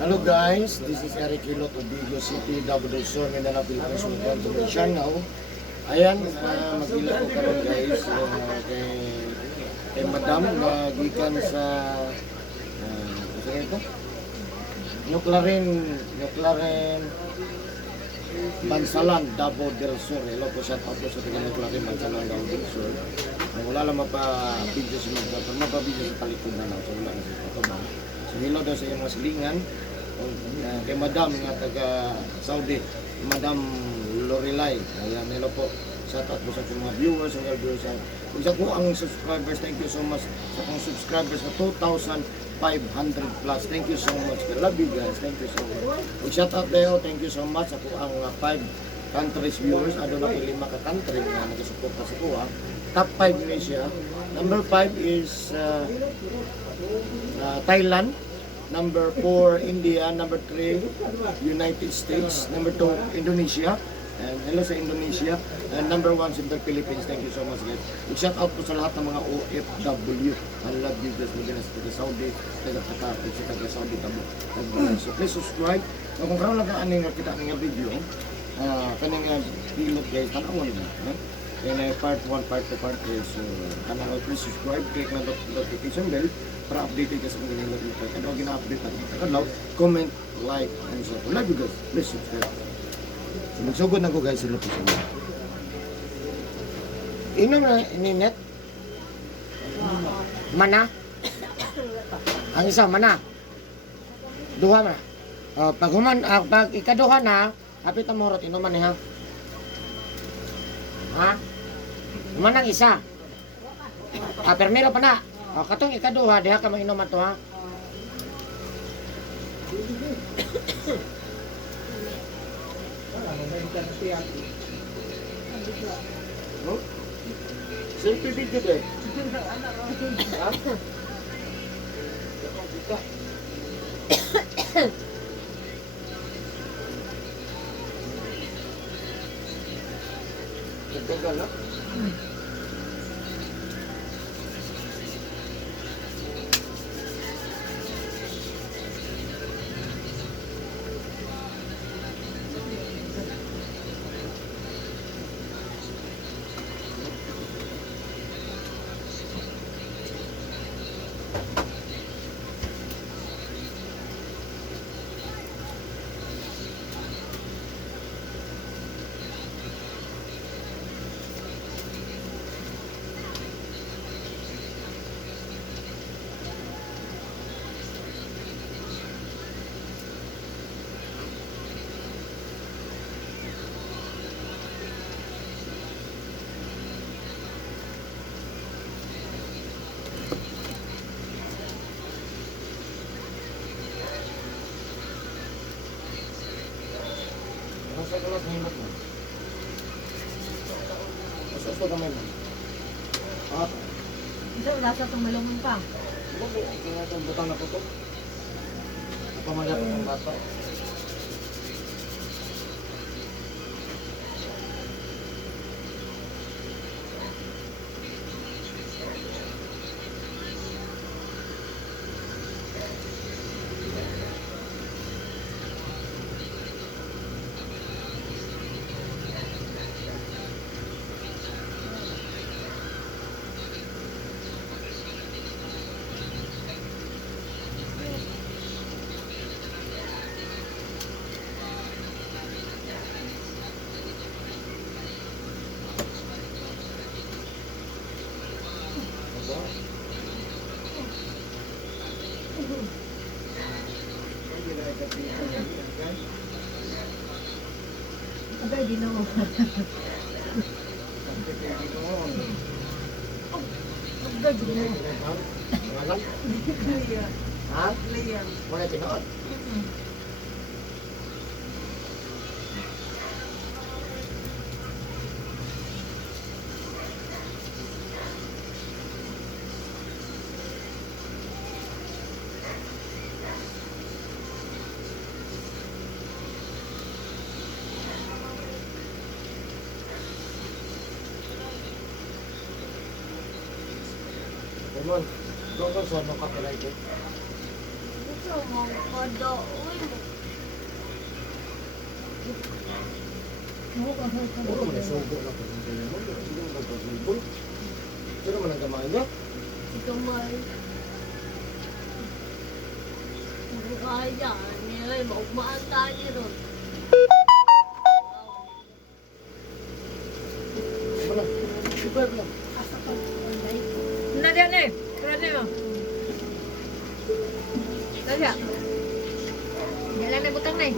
Hello guys, this is Eric Hilot of Bigo City, Davao Sur, Mindanao, Philippines. Welcome to my channel. Ayan, mag-ila ko karon guys kay Madam na gikan sa ano ito? Nuclearin Bansalan, Davao del Sur. Hello po, shout out po sa taga Nuclearin Bansalan, Davao del Sur. Wala lang mapa-video si Madam, mapa-video sa talikunan so wala na siya ito ba. So hello daw sa iyong mga silingan. Kay Madam nga taga Saudi, Madam Lorelai. Ayan, hello po. Shout out po sa mga viewers, mga viewers. Kung sa ko ang subscribers, thank you so much sa kong subscribers na 2,500 plus. Thank you so much. I love you guys. Thank you so much. Kung shout out dayo, thank you so much. Ako ang 5 countries viewers. Ano na po 5 ka country na nagsuporta sa kuha. Top 5 ni siya. Number 5 is Thailand. Number 4, India. Number 3, United States. Number 2, Indonesia. And hello sa Indonesia. And number 1, sa the Philippines. Thank you so much guys. Shout out po sa lahat ng mga OFW. I love you guys. Maganda sa taga Saudi, taga Qatar, sa taga Saudi tabo. So please subscribe. So, kung karoon lang ka aning kita ng video, kaning pilot guys, tanawon na. Kaya part 1, part 2, part 3. So, please subscribe. Click na notification bell para updated ka sa mga nilagay ko. Kaya gina-update natin. Kaya comment, like, and so. Love you guys. Please subscribe. So, magsugod na ko guys sa lupos. Ino na ininet? Mana? Ang isa, mana? Duha mana? Pag ikaduha na, hapit ang murot, inuman ha? Ha? Inuman ang isa. Permiro pa na. Katong ikaduha, diha ka mainom ato ha. Selfie video deh. Tegal na. Sa kelas nembak mo. Sa kamay mo. Ito, lasa itong malungon pa. Kaya itong butang na puto. Napamagat ng bata. Agay, di na mo. Agay, di na mo. Ha? Wala tinood? Kumon, doon sa mga copyrighted. Oo, kahit ka Puro man sugo na po sa inyo. Hindi mo nagpasubol. Pero man ang gamay niya. Ito may kaya nilay maugmaan tayo ron. Wala. Super lang. Asa ka kulay. Na diyan eh. Kaya niyo. Kaya. Yan lang na butang na eh.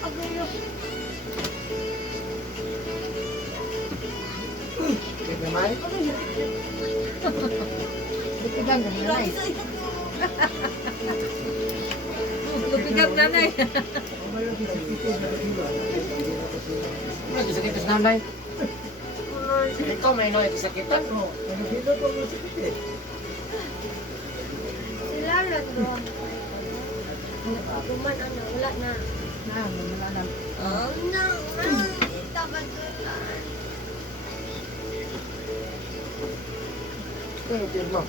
Agayo. Kaya gamay. Lupigan na nanay. Isa ito. Lupigan na nanay. Lagi sakit sa nanay. Ikaw may noy sakitan mo. Sila lang doon. Kuman ano, wala na. Na, wala lang. Oh no, kita ba doon? Kaya pirma.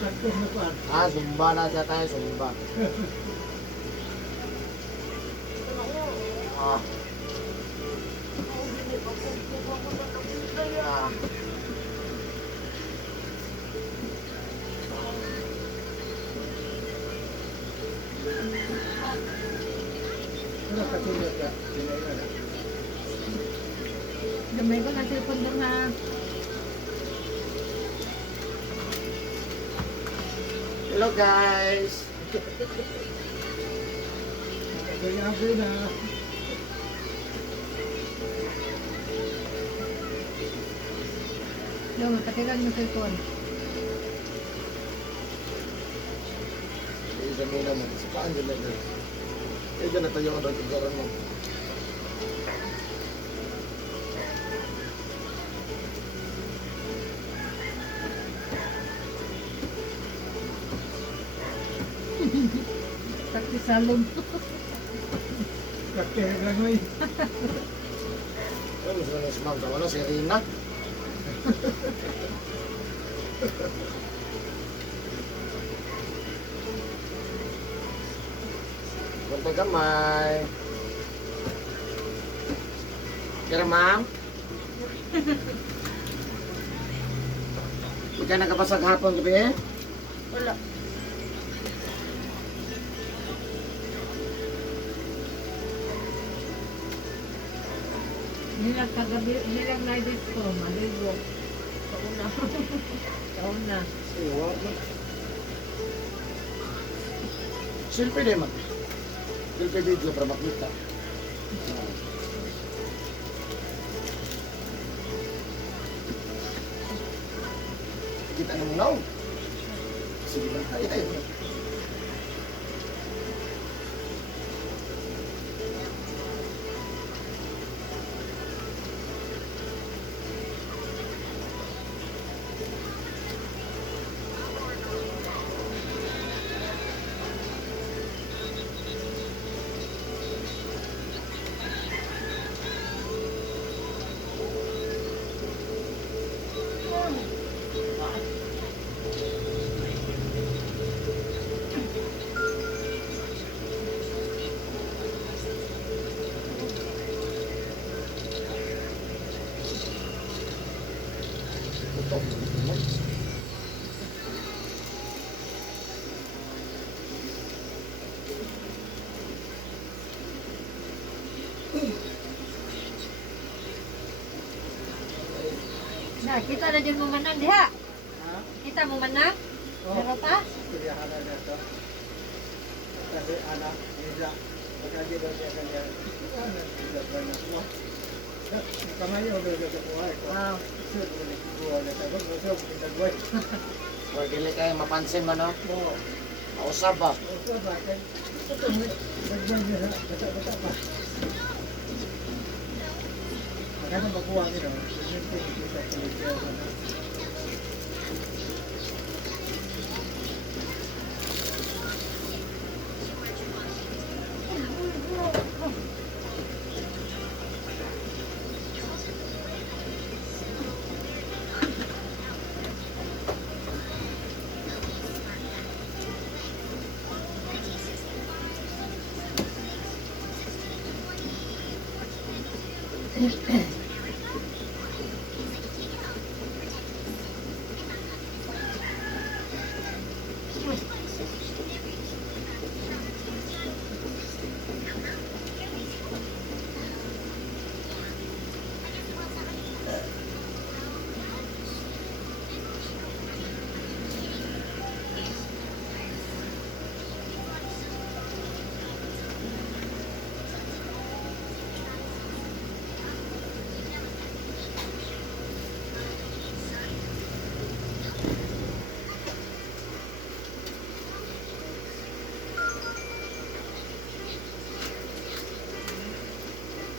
Practice na pa. Ah, zumba na siya tayo, zumba. Ah. Ah. Ano katulad ka? Sinailan na. Gamay ko na cellphone doon ha. Hello guys. Kaya na. Yung katigan yung cellphone. Isa muna mo. Sa paan dyan lang. Eh, dyan na tayo ang ragagaran mo. Takti salong. Practice lang mo eh. Ano gusto na si Ma'am? Wala si Rina. Bantay kamay. Kira Ma'am? Hindi ka nakapasag hapon gabi eh? Wala. Nilang kagabi, nilang na dito. Maligo. Kauna. Kauna. Iwa na. Silpi din man. Silpi video para makita. Kita nang now. Sige lang tayo. Na, kita na dyan mo manan diha. Ha? Kita mo manan? Oh. Pero pa? Kuliahan na na ito. Kasi anak, Isa. Magkagi daw siya kanya. Ano? Laban na mo. Kamayo daw siya sa buhay ko. Wow. Sir, ulit buhay na tayo. Gusto, pinagway. Or dili kayo mapansin man no? Oo. Mausap ba? Gusto ba? Ito, nagway niya na. Bata-bata pa. Magkano bakuha niyo? Siyempre, hindi sa kuliahan na.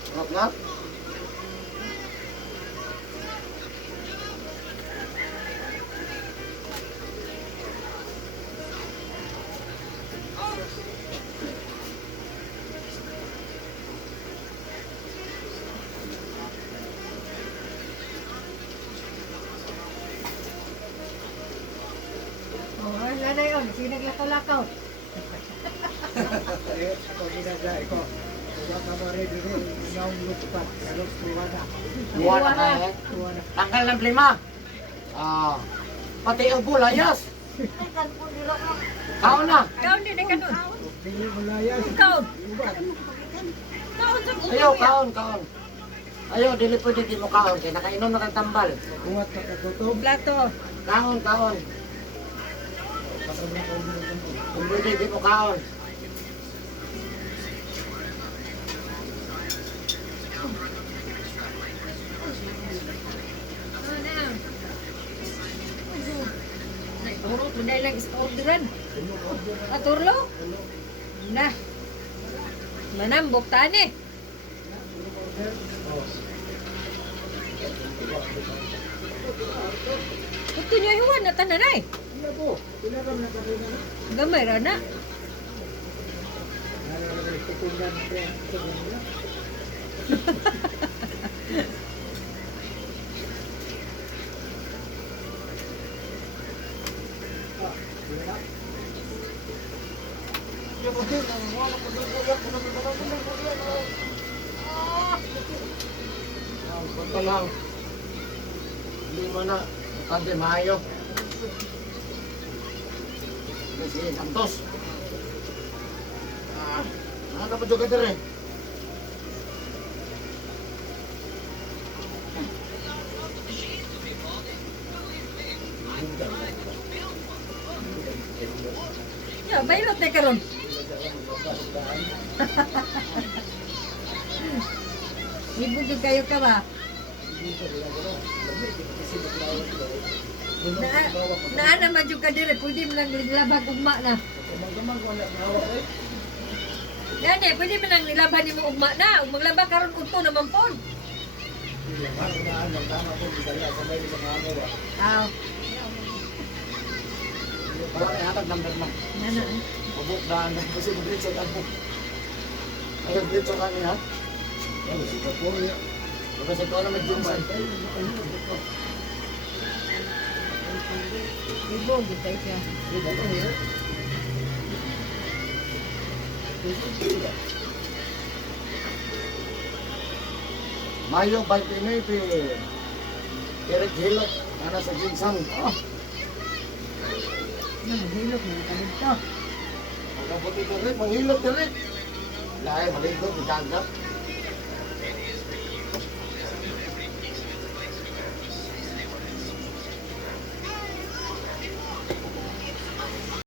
Sarap na? Oh, nanay on, sige naglakaw-lakaw. Eh, ako ginagay ko. Huwag ka ma-ready rin. Inaong lukpat. Kalot tuwa na. Buwan na kaya. Tuwa na. Tanggal ng lima. Ah, pati ang bulayas. Kaon na. Kaon din, kanon. Pili mo layas. Kaon. Ubat. Kaon sa Ayaw, kaon, kaon. Ayaw, dili pwede di mo kaon. Kaya nakainom na kang tambal. Uwat na katutob. Plato. Kaon, kaon. Patron na ko minutumbog. Kung pwede di mo kaon. Ano na? Naituro, tunay lang is-orderan. Aturlo? Na. Manambok tani. Ito nyo iwan na tananay. Iya po. Pila ka na kanina na. Gamay ra na. Nalagay tutungan ko yan. Tutungan nila. Ah, pila na. Punta lang. Lima na. Kante Mayo. Sige, Santos. Ano pa juga dire? Ya, bailot na karon. Ibugid kayo ka ba? Na naman yung kadire, pwede mo lang nilabag ugma na. Yan eh, pwede mo lang nilaban mo ugma na. Ug maglaba karon udto naman po. Aw, Wala kay hatag number mo. nana. Pabuk daan kasi mag-reach sa tapo. Ayun, dito ka niya. Ano, si Kapoy. Kasi ito na mag-jumban. Ibugid tayo siya. Mayo 29. Eric Hilot. Ana sa ginsang. Oh, Hilok na kadito. pagkabuti ko rin. Manghilot ka rin. Lahat, maligo, magkagap.